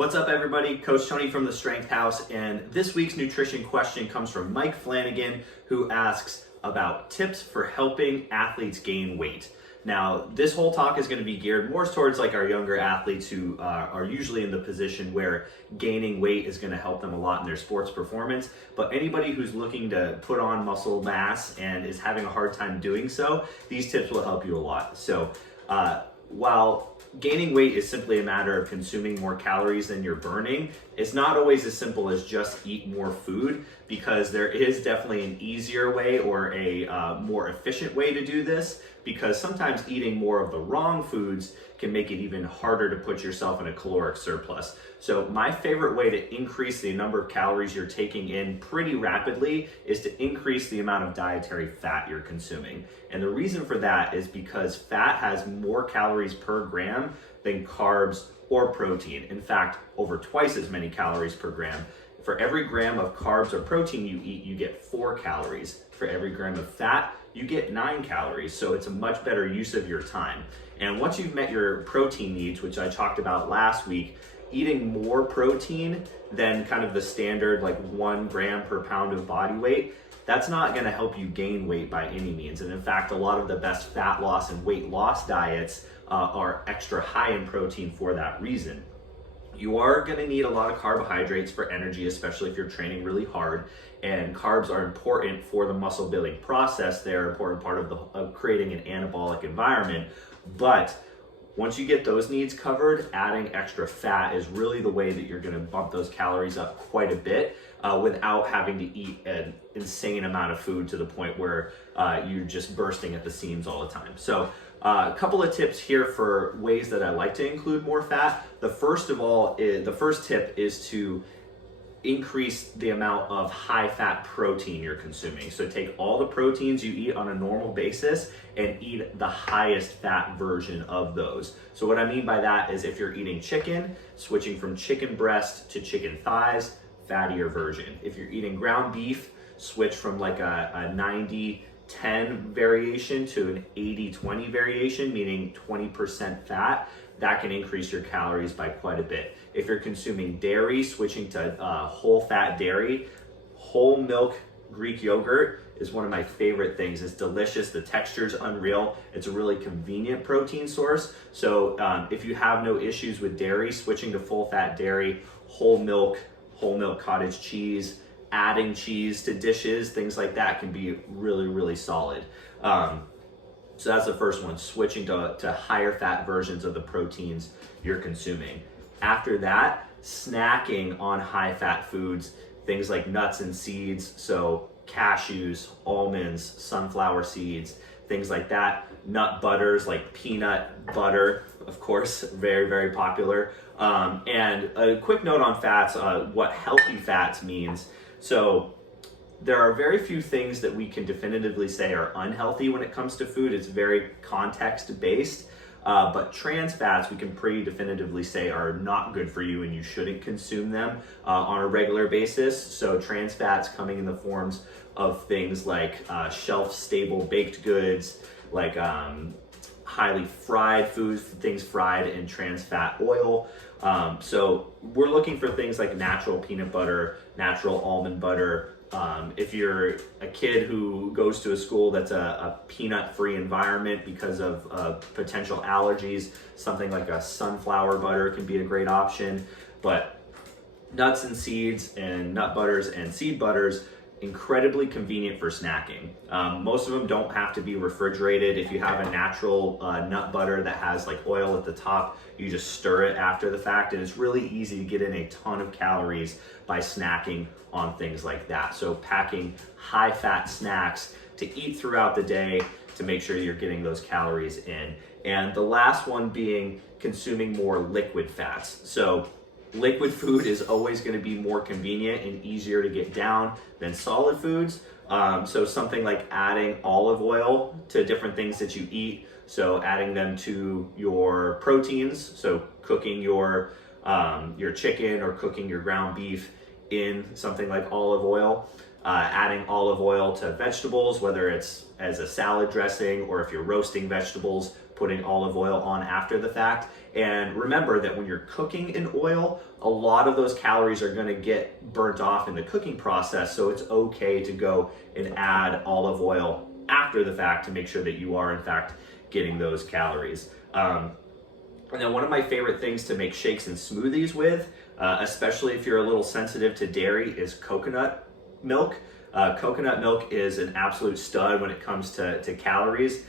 What's up, everybody? Coach Tony from the Strength House, and this week's nutrition question comes from Mike Flanagan, who asks about tips for helping athletes gain weight. Now, this whole talk is going to be geared more towards like our younger athletes who are usually in the position where gaining weight is going to help them a lot in their sports performance. But anybody who's looking to put on muscle mass and is having a hard time doing so, these tips will help you a lot. So while gaining weight is simply a matter of consuming more calories than you're burning, it's not always as simple as just eat more food, because there is definitely an easier way or a more efficient way to do this, because sometimes eating more of the wrong foods can make it even harder to put yourself in a caloric surplus. So my favorite way to increase the number of calories you're taking in pretty rapidly is to increase the amount of dietary fat you're consuming. And the reason for that is because fat has more calories per gram than carbs or protein. In fact, over twice as many calories per gram. For every gram of carbs or protein you eat, you get 4 calories. For every gram of fat, you get 9 calories. So it's a much better use of your time. And once you've met your protein needs, which I talked about last week, eating more protein than kind of the standard like 1 gram per pound of body weight, that's not going to help you gain weight by any means. And in fact, a lot of the best fat loss and weight loss diets are extra high in protein for that reason. You are going to need a lot of carbohydrates for energy, especially if you're training really hard. And carbs are important for the muscle building process. They're an important part of creating an anabolic environment. But once you get those needs covered, adding extra fat is really the way that you're going to bump those calories up quite a bit without having to eat an insane amount of food to the point where you're just bursting at the seams all the time. So a couple of tips here for ways that I like to include more fat. The first tip is to increase the amount of high fat protein you're consuming. So take all the proteins you eat on a normal basis and eat the highest fat version of those. So what I mean by that is if you're eating chicken, switching from chicken breast to chicken thighs, fattier version. If you're eating ground beef, switch from like a 90-10 variation to an 80-20 variation, meaning 20% fat. That can increase your calories by quite a bit. If you're consuming dairy, switching to whole fat dairy. Whole milk Greek yogurt is one of my favorite things. It's delicious, the texture's unreal. It's a really convenient protein source. So if you have no issues with dairy, switching to full fat dairy, whole milk cottage cheese, adding cheese to dishes, things like that can be really, really solid. So that's the first one, switching to higher fat versions of the proteins you're consuming. After that, snacking on high fat foods, things like nuts and seeds, so cashews, almonds, sunflower seeds, things like that. Nut butters like peanut butter, of course, very, very popular. And a quick note on fats, what healthy fats means. So there are very few things that we can definitively say are unhealthy when it comes to food. It's very context based, but trans fats we can pretty definitively say are not good for you and you shouldn't consume them on a regular basis. So trans fats coming in the forms of things like shelf stable baked goods, like highly fried foods, things fried in trans fat oil. So we're looking for things like natural peanut butter, natural almond butter. If you're a kid who goes to a school that's a peanut-free environment because of potential allergies, something like a sunflower butter can be a great option. But nuts and seeds and nut butters and seed butters, incredibly convenient for snacking. Most of them don't have to be refrigerated. If you have a natural nut butter that has like oil at the top, you just stir it after the fact, and it's really easy to get in a ton of calories by snacking on things like that. So packing high fat snacks to eat throughout the day to make sure you're getting those calories in. And the last one being consuming more liquid fats. So liquid food is always going to be more convenient and easier to get down than solid foods. So something like adding olive oil to different things that you eat. So adding them to your proteins. So cooking your chicken or cooking your ground beef in something like olive oil. Adding olive oil to vegetables, whether it's as a salad dressing or if you're roasting vegetables, putting olive oil on after the fact. And remember that when you're cooking in oil, a lot of those calories are gonna get burnt off in the cooking process, so it's okay to go and add olive oil after the fact to make sure that you are in fact getting those calories. And then one of my favorite things to make shakes and smoothies with, especially if you're a little sensitive to dairy, is coconut milk. Coconut milk is an absolute stud when it comes to calories.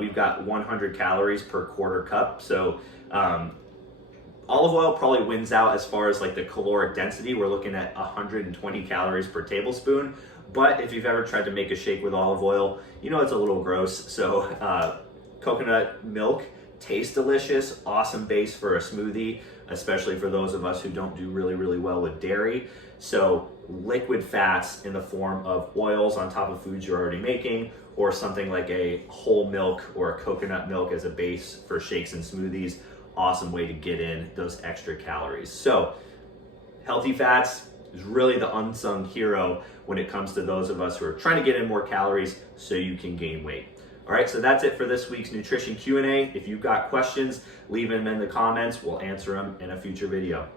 We've got 100 calories per quarter cup. So olive oil probably wins out as far as like the caloric density. We're looking at 120 calories per tablespoon. But if you've ever tried to make a shake with olive oil, you know it's a little gross. So coconut milk tastes delicious, awesome base for a smoothie, especially for those of us who don't do really well with dairy. So liquid fats in the form of oils on top of foods you're already making, or something like a whole milk or a coconut milk as a base for shakes and smoothies, awesome way to get in those extra calories. So healthy fats is really the unsung hero when it comes to those of us who are trying to get in more calories so you can gain weight. All right, so that's it for this week's nutrition Q&A. If you've got questions, leave them in the comments. We'll answer them in a future video.